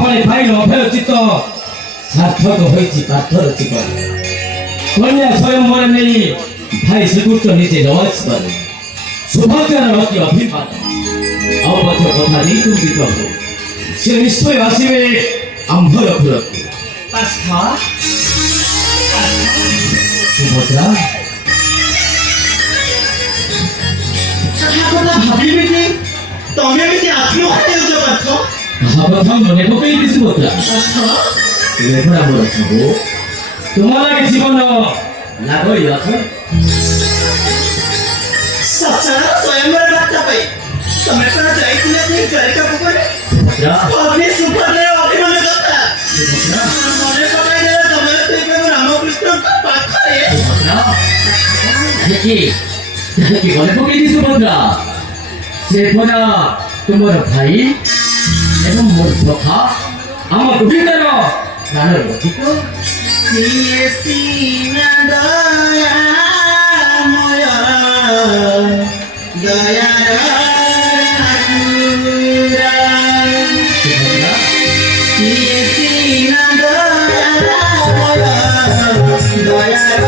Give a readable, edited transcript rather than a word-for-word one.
ଫଳେ ଭାଇର ଅଭୟ ଚିତ୍ତ ସାର୍ଥକ ହୋଇଛି ପାଥର ଚିକନ କନ୍ୟା ସ୍ୱୟଂବର ନେଇ ଭାଇ ଶ୍ରୀକୃଷ୍ଣ ନିଜେ ନବାସ କଲେ ସୁଭଦ୍ରାର ଅତି ଅଭିମାନ ଆଉ ମଧ୍ୟ କଥା ଦେଇଛନ୍ତି ପ୍ରଭୁ ସେ ନିଶ୍ଚୟ ଆସିବେ ଆମ୍ଭର କୁଳକୁ ସୁଭଦ୍ରା ଭାବିବି କି ତମେ ଏମିତି ଆତ୍ମହତ୍ୟା ହେଉଛ ପାର୍ଥ କଥା ମନେ ପକେଇବି ସୁଭଦ୍ରା ତୁମେ ପରା ମୋର ସବୁ ତୁମ ଲାଗି ଜୀବନ ଲାଗି ଅଛ ସଚାର ସ୍ୱୟଂବର ବାର୍ତ୍ତା ପାଇ ତମେ ପରା ଯାଇଥିଲେ ସେ ଦ୍ୱାରିକା ପୋଖରୀ ଅଗ୍ନି ସୁଭଦ୍ରାର ଅଭିମାନ କଥା ମନେ ପକାଇଦେଲେ ତମେ ସେ ରାମକୃଷ୍ଣଙ୍କ ପାଖରେ ମନେ ପକେଇବି ସୁଭଦ୍ରା ସେ ପରା ତୁମର ଭାଇ ଏବଂ ମୋର ସଖା ଆମ ଦୁହିଁର ପ୍ରାଣର ଅତୀତ ସିଏ ସିନା ଦୟାମୟ ଦୟାର ସିଏ ସିନା ଦୟାମୟ ଦୟାର